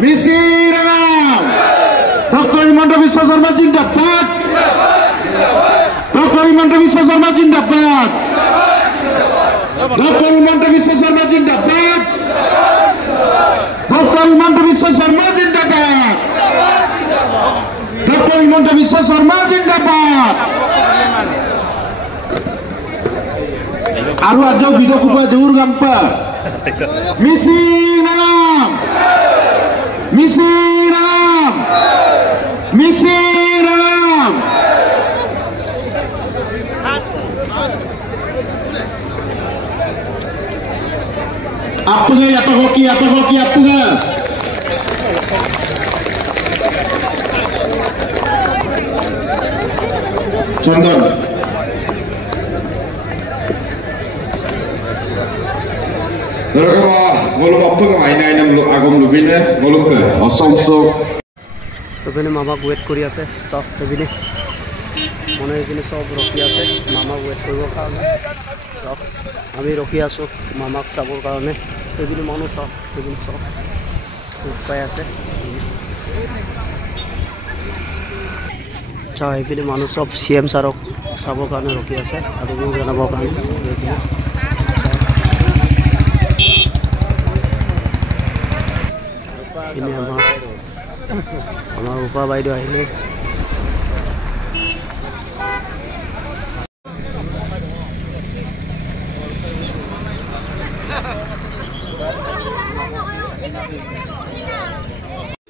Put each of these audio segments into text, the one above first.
মিছিল রাম ডক্টর হিমন্ত বিশ্ব শর্মা জিন্দাবাদ ডক্টর হিমন্ত বিশ্ব শর্মা জিন্দাবাদ ডক্টর হিমন্ত বিশ্ব শর্মা জিন্দাবাদ ডক্টর হিমন্ত বিশ্ব শর্মা জিন্দাবাদ ডক্টর হিমন্ত বিশ্ব শর্মা জিন্দাবাদ আৰু আজ বিদক জোৰ গাম্পা মিছিল রাম মিছিল রাম মিছিল Ram apa hoki apa Chandon Golok apa ke mainan yang agam lubine golok ke asam sok তবেনে মামাক ওয়েট কৰি আছে সব তবেনে মনে এখানে সব ৰখি আছে মামাক ওয়েট কৰিবৰ কাৰণে সব আমি ৰখি আছো মামাক চাবৰ কাৰণে তবেনে মানুহ সব তবেনে সব পাই আছে চা এইপিনে মানুহ সব সিএম ছাৰক চাবৰ কাৰণে ৰখি আছে আৰু জনাবৰ কাৰণে ini আমাৰ উপা বাইদেউ আহিলে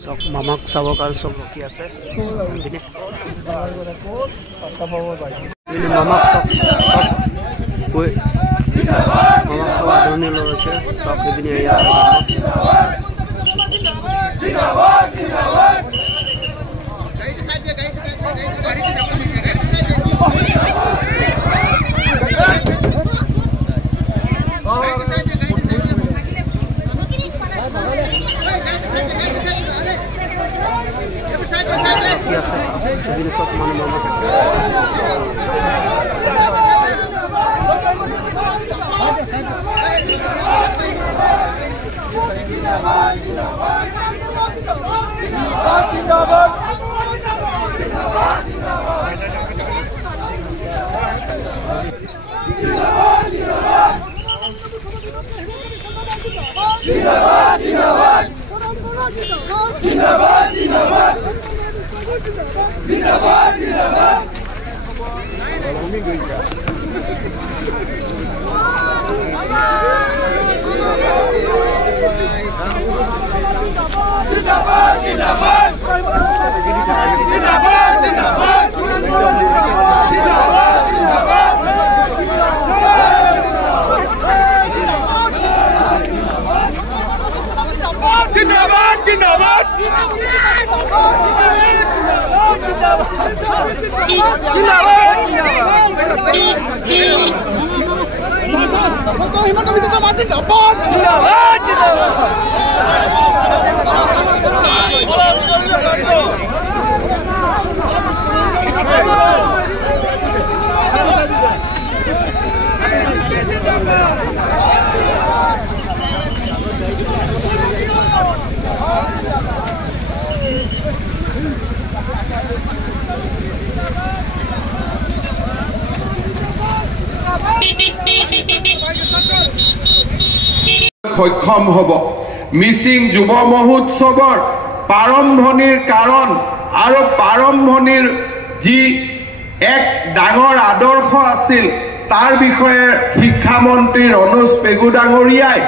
সব মামাক চাবৰ কাৰণে সব ৰখি আছে মামাক সব মামাক সব আদৰণি লৈ আছে সব এইপিনে আহি আছে Jindabat, Jindabat. সক্ষম হব মিচিং যুৱ মহোৎসৱৰ প্ৰাৰম্ভণিৰ কাৰণ আৰু প্ৰাৰম্ভণিৰ যি এক ডাঙৰ আদৰ্শ আছিল তাৰ বিষয়ে শিক্ষামন্ত্ৰী ৰনোজ পেগু ডাঙৰীয়াই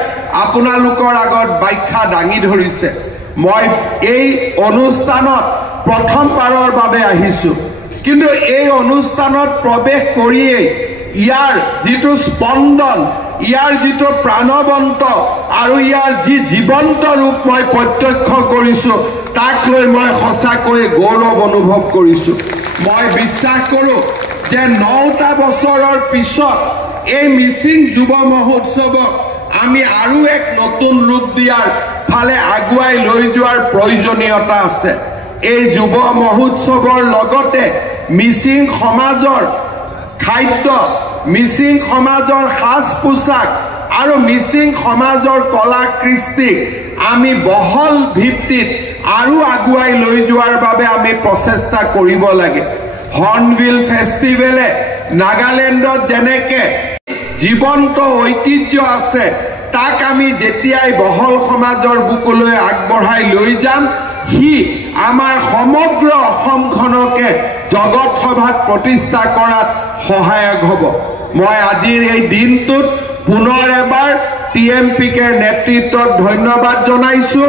আপোনালোকৰ আগত ব্যাখ্যা দাঙি ধৰিছে মই এই অনুষ্ঠানত প্ৰথমবাৰৰ বাবে আহিছো কিন্তু এই অনুষ্ঠানত প্ৰৱেশ কৰিয়েই ইয়াৰ যিটো স্পন্দন ইয়াৰ যিটো প্ৰাণবন্ত আৰু ইয়াৰ যি জীৱন্ত ৰূপ মই প্ৰত্যক্ষ কৰিছো তাক লৈ মই সঁচাকৈ গৌৰৱ অনুভৱ কৰিছো মই বিশ্বাস কৰোঁ যে 9টা বছৰৰ পিছত এই মিচিং যুৱ মহোৎসৱক আমি আৰু এক নতুন ৰূপ দিয়াৰ ফালে আগুৱাই লৈ যোৱাৰ প্ৰয়োজনীয়তা আছে এই যুৱ মহোৎসৱৰ লগতে মিচিং সমাজৰ খাদ্য মিচিং সমাজৰ সাজ পোছাক আৰু মিচিং সমাজৰ কলা কৃষ্টিক আমি বহল ভিত্তিত আৰু আগুৱাই লৈ যোৱাৰ বাবে আমি প্ৰচেষ্টা কৰিব লাগে হৰ্ণবিল ফেষ্টিভেলে নাগালেণ্ডত যেনেকে জীৱন্ত ঐতিহ্য আছে তাক আমি যেতিয়াই বহল সমাজৰ বুকলৈ আগবঢ়াই লৈ যাম হি আমাৰ সমগ্ৰ অসমখনকে জগত সভাত প্ৰতিষ্ঠা কৰাত সহায়ক হ'ব মই আজিৰ এই দিনটোত পুনৰ এবাৰ টিএমপিকে নেতৃত্বত ধন্যবাদ জনাইছো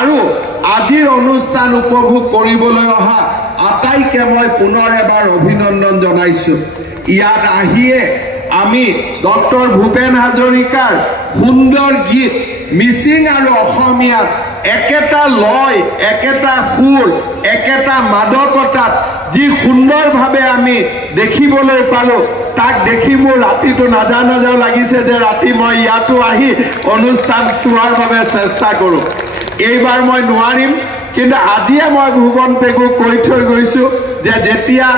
আৰু আজিৰ অনুষ্ঠান উপভোগ কৰিবলৈ অহা আটাইকে মই পুনৰ এবাৰ অভিনন্দন জনাইছো ইয়াত আহিয়ে আমি ডক্টৰ ভূপেন হাজৰিকাৰ সুন্দৰ গীত মিচিং আৰু অসমীয়াত একেটা লয় একেটা সুৰ একেটা মাদকতাত যি সুন্দৰভাৱে আমি দেখিবলৈ পালো তাক দেখি মোৰ ৰাতিটো নাজাও লাগিছে যে ৰাতি মই ইয়াতো আহি অনুষ্ঠান চোৱাৰ বাবে চেষ্টা কৰোঁ এইবাৰ মই নোৱাৰিম কিন্তু আজিয়ে মই ভুৱন পেগুক কৈ থৈ গৈছো যে যেতিয়া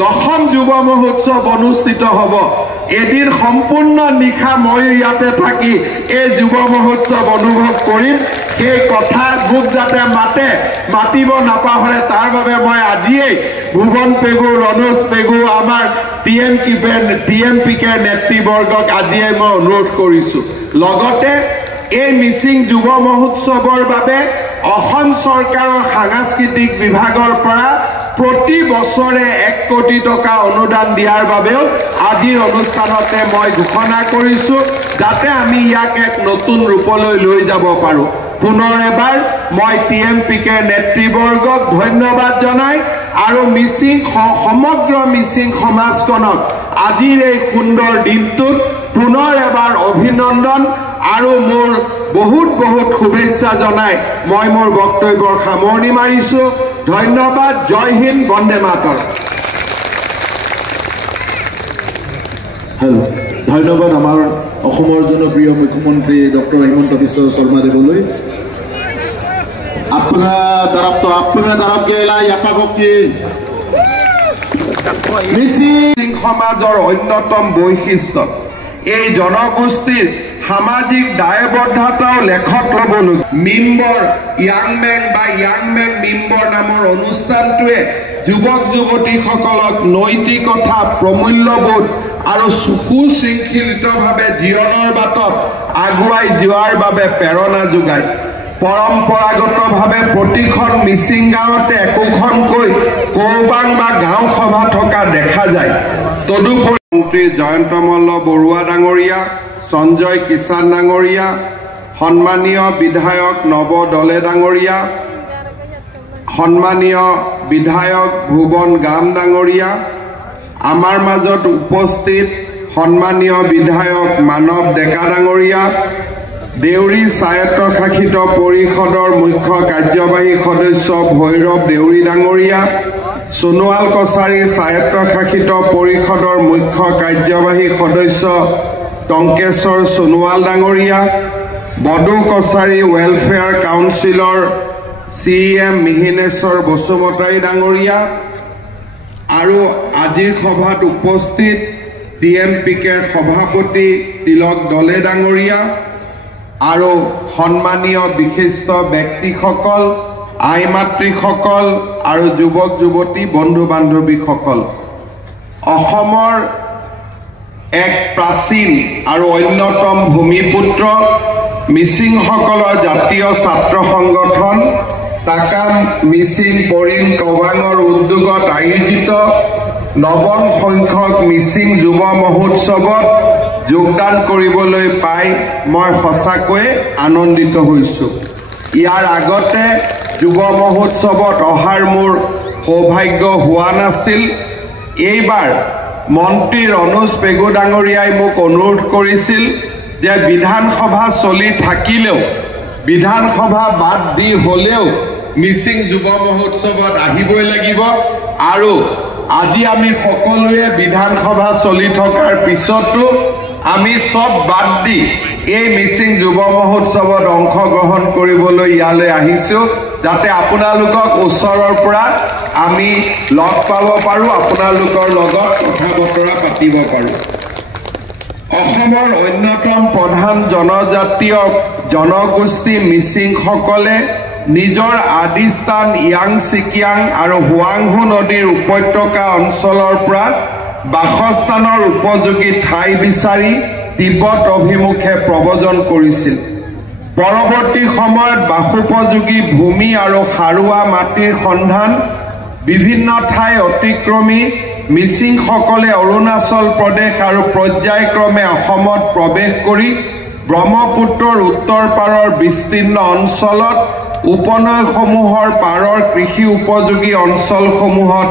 10ম যুৱ মহোৎসৱ অনুষ্ঠিত হ'ব এদিন সম্পূৰ্ণ নিশা মই ইয়াতে থাকি এই যুৱ মহোৎসৱ অনুভৱ কৰিম সেই কথা মোক যাতে মাতিব নাপাহৰে তাৰ বাবে মই আজিয়েই ভুৱন পেগু ৰণোজ পেগু আমাৰ টিএমপিকে নেতৃবৰ্গক আজিয়ে মই অনুৰোধ কৰিছো লগতে এই মিচিং যুৱ মহোৎসৱৰ বাবে অসম চৰকাৰৰ সাংস্কৃতিক বিভাগৰ পৰা প্ৰতি বছৰে 1 কোটি টকা অনুদান দিয়াৰ বাবেও আজিৰ অনুষ্ঠানতে মই ঘোষণা কৰিছো যাতে আমি ইয়াক এক নতুন ৰূপলৈ লৈ যাব পাৰো পুনৰ এবাৰ মই টিএমপিকে নেতৃবৰ্গক ধন্যবাদ জনাই আৰু সমগ্ৰ মিচিং সমাজখনক আজিৰ এই সুন্দৰ দিনটোত পুনৰ এবাৰ অভিনন্দন আৰু মোৰ বহুত শুভেচ্ছা জনাই মই মোৰ বক্তব্যৰ সামৰণি মাৰিছো ধন্যবাদ জয় হিন্দ বন্দে মাতৰম হেল্ল' ধন্যবাদ আমাৰ অসমৰ জনপ্ৰিয় মুখ্যমন্ত্ৰী ডক্টৰ হিমন্ত বিশ্ব শৰ্মা দেৱলৈ आपका तरफ गेला यापाकी মিচিং সমাজৰ অন্যতম বৈশিষ্ট্য এই জনগোষ্ঠীৰ সামাজিক দায়বদ্ধতাও লেখত ল'বলৈ মিম্বৰ ইয়াং মেং মিম্বৰ নামৰ অনুষ্ঠানটোৱে যুৱক যুৱতীসকলক নৈতিকতা প্ৰমূল্যবোধ আৰু সুশৃংখলিতভাৱে জীৱনৰ বাটত আগুৱাই যোৱাৰ বাবে প্ৰেৰণা যোগায় পৰম্পৰাগতভাৱে প্ৰতিখন মিচিং গাঁৱতে একোখনকৈ কৌবাং বা গাঁও সভা থকা দেখা যায় তদুপৰি মন্ত্ৰী জয়ন্ত মল্ল বৰুৱা ডাঙৰীয়া সঞ্জয় কিষাণ ডাঙৰীয়া সন্মানীয় বিধায়ক নৱ দলে ডাঙৰীয়া সন্মানীয় বিধায়ক ভুৱন গাম ডাঙৰীয়া আমাৰ মাজত উপস্থিত সন্মানীয় বিধায়ক মানৱ ডেকা ডাঙৰীয়া দেউৰী স্বায়ত্তশাসিত পৰিষদৰ মুখ্য কাৰ্যবাহী সদস্য ভৈৰৱ দেউৰী ডাঙৰীয়া সোণোৱাল কছাৰী স্বায়ত্তশাসিত পৰিষদৰ মুখ্য কাৰ্যবাহী সদস্য টংকেশ্বৰ সোণোৱাল ডাঙৰীয়া বডো কছাৰী ৱেলফেয়াৰ কাউন্সিলৰ CM মিহিনেশ্বৰ বসুমতাৰী ডাঙৰীয়া আৰু আজিৰ সভাত উপস্থিত টিএমপিকে সভাপতি তিলক দলে ডাঙৰীয়া আৰু সন্মানীয় বিশিষ্ট ব্যক্তিসকল আই মাতৃসকল আৰু যুৱক যুৱতী বন্ধু বান্ধৱীসকল অসমৰ এক প্ৰাচীন আৰু অন্যতম ভূমিপুত্ৰ মিচিংসকলৰ জাতীয় ছাত্ৰ সংগঠন টাকাম মিচিং পৰিণ কবাঙৰ উদ্যোগত আয়োজিত 9ম সংখ্যক মিচিং যুৱ মহোৎসৱত যোগদান কৰিবলৈ পাই মই সঁচাকৈ আনন্দিত হৈছো ইয়াৰ আগতে যুৱ মহোৎসৱত অহাৰ মোৰ সৌভাগ্য হোৱা নাছিল এইবাৰ মন্ত্ৰী ৰণোজ পেগু ডাঙৰীয়াই মোক অনুৰোধ কৰিছিল যে বিধানসভা চলি থাকিলেও বিধানসভা বাদ দি হলেও মিচিং যুৱ মহোৎসৱত আহিবই লাগিব আৰু আজি আমি সকলোৱে বিধানসভা চলি থকাৰ পিছতো আমি সব বাদ দি এই মিচিং যুৱ মহোৎসৱত অংশগ্ৰহণ কৰিবলৈ ইয়ালৈ আহিছো যাতে আপোনালোকক ওচৰৰ পৰা আমি লগ পাব পাৰো আপোনালোকৰ লগত কথা বতৰা পাতিব পাৰো অসমৰ অন্যতম প্ৰধান জনজাতীয় জনগোষ্ঠী মিচিংসকলে নিজৰ আদিস্থান ইয়াং চিকিয়াং আৰু হুৱাংহু নদীৰ উপত্যকা অঞ্চলৰ পৰা বাসস্থানৰ উপযোগী ঠাই বিচাৰি তিব্বত অভিমুখে প্ৰব্ৰজন কৰিছিল। পৰৱৰ্তী সময়ত বাসোপযোগী ভূমি আৰু সাৰুৱা মাটিৰ সন্ধান বিভিন্ন ঠাই অতিক্ৰমি মিচিংসকলে অৰুণাচল প্ৰদেশ আৰু পৰ্যায়ক্ৰমে অসমত প্ৰৱেশ কৰি ব্ৰহ্মপুত্ৰৰ উত্তৰ পাৰৰ বিস্তীৰ্ণ অঞ্চলত উপনৈসমূহৰ পাৰৰ কৃষি উপযোগী অঞ্চলসমূহত